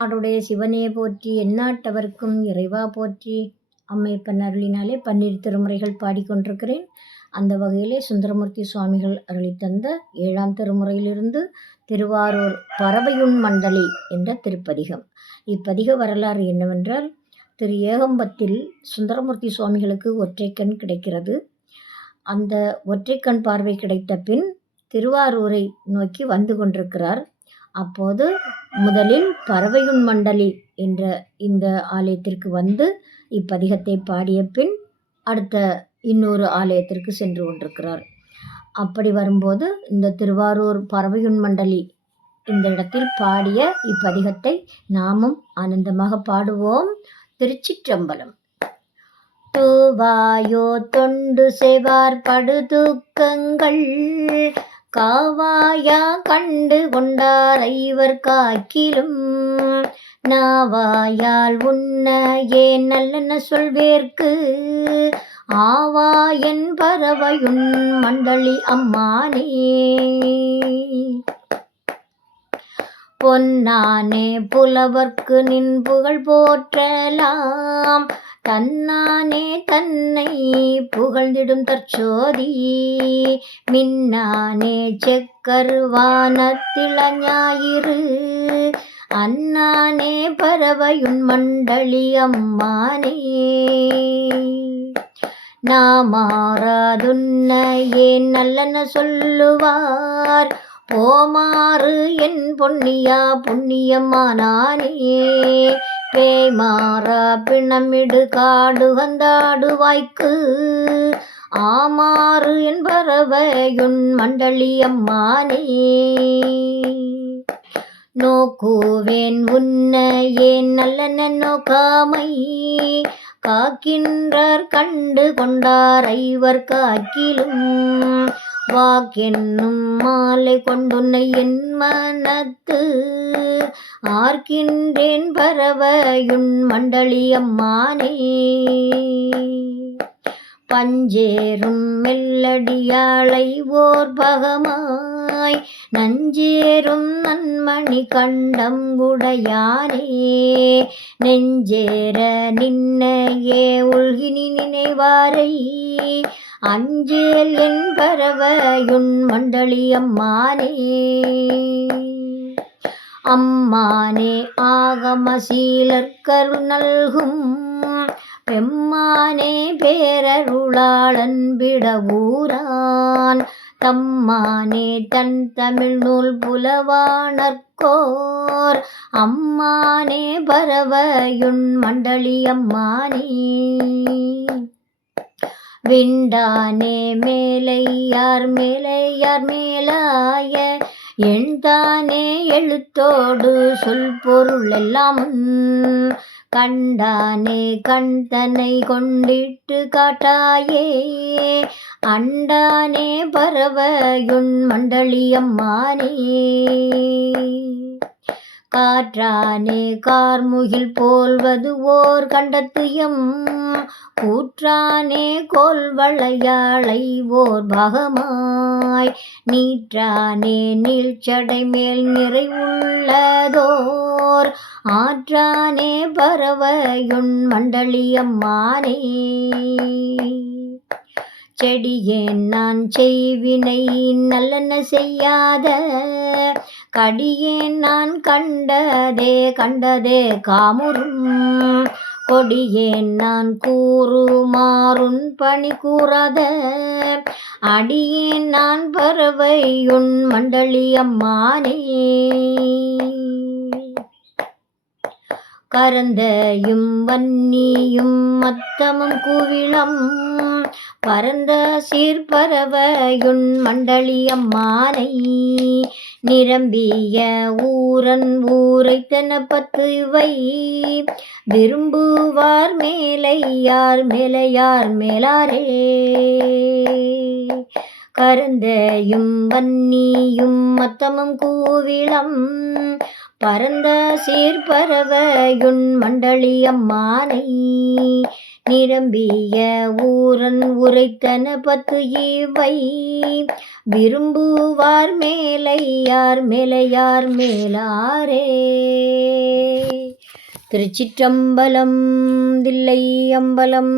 நாடுடைய சிவனே போற்றி எந்நாட்டவர்க்கும் இறைவா போற்றி. அம்மையப்பன் அருளினாலே பன்னீர் திருமுறைகள் பாடிக்கொண்டிருக்கிறேன். அந்த வகையிலே சுந்தரமூர்த்தி சுவாமிகள் அருளித்தந்த ஏழாம் திருமுறையிலிருந்து திருவாரூர் பறவையுண் மண்டலி என்ற திருப்பதிகம். இப்பதிக வரலாறு என்னவென்றால் திரு. ஏகம்பத்தில் சுந்தரமூர்த்தி சுவாமிகளுக்கு ஒற்றைக்கண் கிடைக்கிறது. அந்த ஒற்றைக்கண் பார்வை கிடைத்த பின் திருவாரூரை நோக்கி வந்து கொண்டிருக்கிறார். அப்போது முதலில் பறவையுண் மண்டலி என்ற இந்த ஆலயத்திற்கு வந்து இப்பதிகத்தை பாடிய பின் அடுத்த இன்னொரு ஆலயத்திற்கு சென்று கொண்டிருக்கிறார். அப்படி வரும்போது இந்த திருவாரூர் பறவையுண் மண்டலி இந்த இடத்தில் பாடிய இப்பதிகத்தை நாமும் ஆனந்தமாக பாடுவோம். திருச்சிற்றம்பலம். தூவாயோ தொண்டு செவார் படுதுக்கங்கள் காவாயா கண்டு கொண்டார் ஐவர் காக்கிலும். நாவாயால் உன்ன ஏன் நல்லன சொல்வேற்கு? ஆவாயன் பறவையுன் மண்டலி அம்மானே. பொன்னானே புலவர்க்கு நின் புகழ் போற்றலாம். தன்னானே தன்னை புகழ்ந்திடும் தற்சோதி. மின்னானே செக்கருவானத்திளஞாயிறு அண்ணானே பறவையுன் மண்டளி அம்மானே. நாமாறாதுன்னையே நல்லன சொல்லுவார். ஓமாறு என் பொன்னியா புண்ணியம்மானானே பேய்மாறா பிணமிடு காடு வந்தாடு வாய்க்கு. ஆமாறு என் பறவையுன் மண்டலி அம்மானே நோக்குவேன் உன்னையேன் நல்லன நோக்காமை. காக்கின்றார் கண்டு கொண்டார் ஐவர் காக்கிலும். வாக்கென்னும் மாலை கொண்டுன்னை என் மனத்து ஆர்க்கின்றேன் பரவையுன் மண்டலி அம்மானே. பஞ்சேரும் மெல்லடியாளை ஓர் பகமாய் நஞ்சேரும் நன்மணி கண்டம் உடையானே. நெஞ்சேர நின்னையே உள்கினி நினைவாரை அஞ்சேல் என் பறவையுன் மண்டலி அம்மானே. அம்மானே ஆகமசீலர் கரு நல்கும். பெம்மானே பேரருளாளன் விடவூரான் தம்மானே தன் தமிழ் நூல் புலவானற்கோர். அம்மானே பறவையுன் மண்டலி அம்மானே. விண்டானே மேலையார் மேலையார் மேலாய? எண்தானே எழுத்தோடு சொல் பொருள் எல்லாம் கண்டானே கண்தனை கொண்டிட்டு காட்டாயே. அண்டானே பறவையுன் மண்டலியம்மானே காற்றானே கார்முகில் போல்வது ஓர் கண்டத்துயம். கூற்றானே கோல் வளையாளை ஓர் பாகமாய். நீற்றானே நீழ்ச்சடை மேல் நிறைவுள்ளதோர் ஆற்றானே பறவையுன் மண்டலியம்மானே செடியேன் நான் செய்வினை நல்லன செய்யாத. கடியேன் நான் கண்டதே கண்டதே காமுறும். கொடியேன் நான் கூறுமாறுன் பணி கூறாத. அடியேன் நான் பறவையுன் மண்டலி அம்மானே. கரந்தையும் வன்னியும் மத்தமும் குவிளம். பரந்த சீர்பறவையுன் மண்டலி அம்மானை நிரம்பிய ஊரன் ஊரைத்தன பத்து இவை. விரும்புவார் மேலையார் மேலையார் மேலாரே? கருந்தையும் வன்னியும் மத்தமும் கூவிளம். பரந்த சீர்பறவையுன் மண்டலி அம்மானை நிரம்பிய ஊரன் உரைத்தன பத்து இவை விரும்புவார் மேலையார் மேலையார் மேலாரே. திருச்சிற்றம்பலம் தில்லை அம்பலம்